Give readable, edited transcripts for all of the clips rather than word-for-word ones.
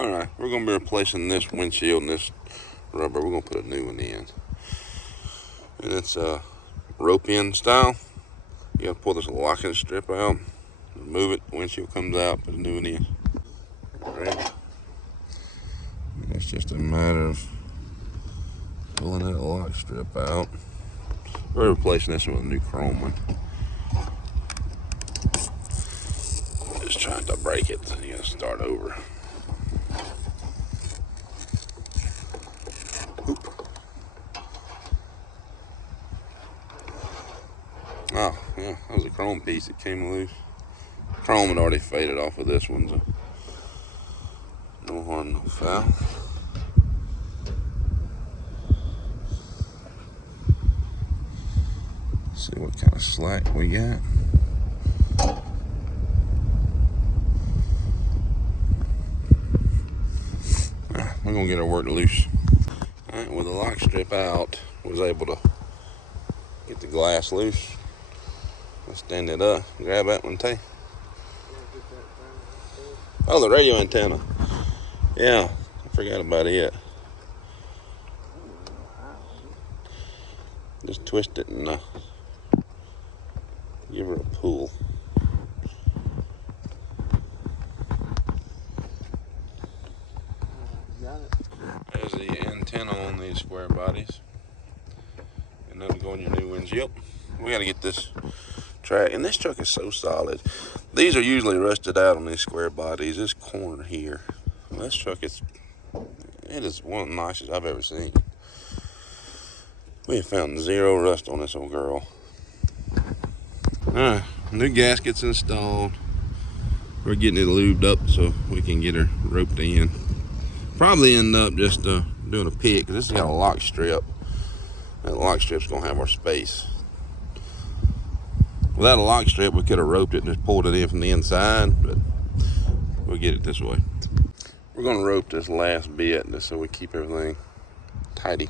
Alright, we're going to be replacing this windshield and this rubber. We're going to put a new one in. And it's a rope-in style. You got to pull this locking strip out, remove it, the windshield comes out, put a new one in. Alright. It's just a matter of pulling that lock strip out. We're replacing this with a new chrome one. Just trying to break it, so you got to start over. Oh, yeah, that was a chrome piece that came loose. Chrome had already faded off of this one, so no harm, no foul. See what kind of slack we got. We're gonna get our work loose. All right, with the lock strip out, was able to get the glass loose. Let's stand it up, grab that one, Tay. Oh, the radio antenna. Yeah, I forgot about it. Just twist it and give her a pull. There's the antenna on these square bodies. And that'll go in your new windshield. We gotta get this track, and this truck is so solid. These are usually rusted out on these square bodies. This corner here, well, this truck is one of the nicest I've ever seen. We have found zero rust on this old girl. Alright, new gaskets installed. We're getting it lubed up so we can get her roped in. Probably end up just doing a pick, because this has got a lock strip. That lock strip's gonna have our space. Without a lock strip, we could have roped it and just pulled it in from the inside, but we'll get it this way. We're gonna rope this last bit just so we keep everything tidy.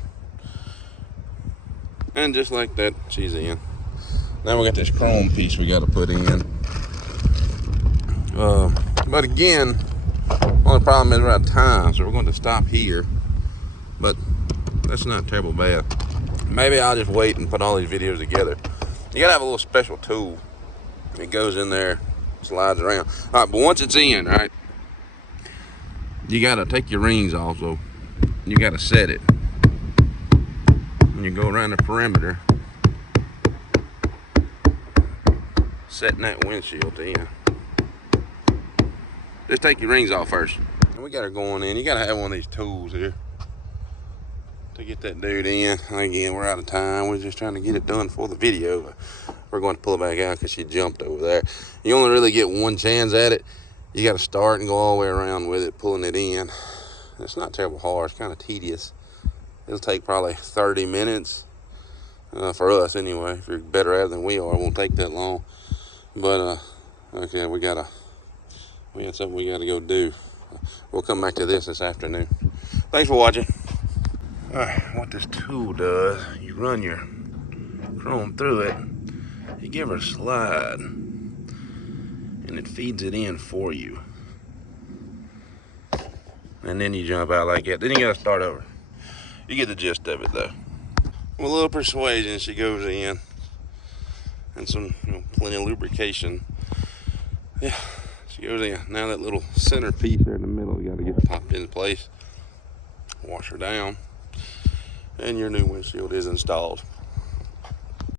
And just like that, she's in. Now we got this chrome piece we got to put in. But again, only problem is we're out of time, so we're going to stop here. But that's not terrible bad. Maybe I'll just wait and put all these videos together. You gotta have a little special tool. It goes in there, slides around. All right, but once it's in, right, you gotta take your rings off, so you gotta set it. And you go around the perimeter, setting that windshield in. Just take your rings off first. And we got her going in. You gotta have one of these tools here to get that dude in. Again, we're out of time. We're just trying to get it done for the video. We're going to pull it back out because she jumped over there. You only really get one chance at it. You got to start and go all the way around with it, pulling it in. It's not terrible hard. It's kind of tedious. It'll take probably 30 minutes for us anyway. If you're better at it than we are, it won't take that long. But okay, we had something we got to go do. We'll come back to this afternoon. Thanks for watching. All right, what this tool does, you run your chrome through it, you give her a slide, and it feeds it in for you. And then you jump out like that. Then you gotta start over. You get the gist of it though. With a little persuasion, she goes in, and some plenty of lubrication. Yeah, she goes in. Now that little center piece there in the middle, you gotta get popped in place. Wash her down. And your new windshield is installed.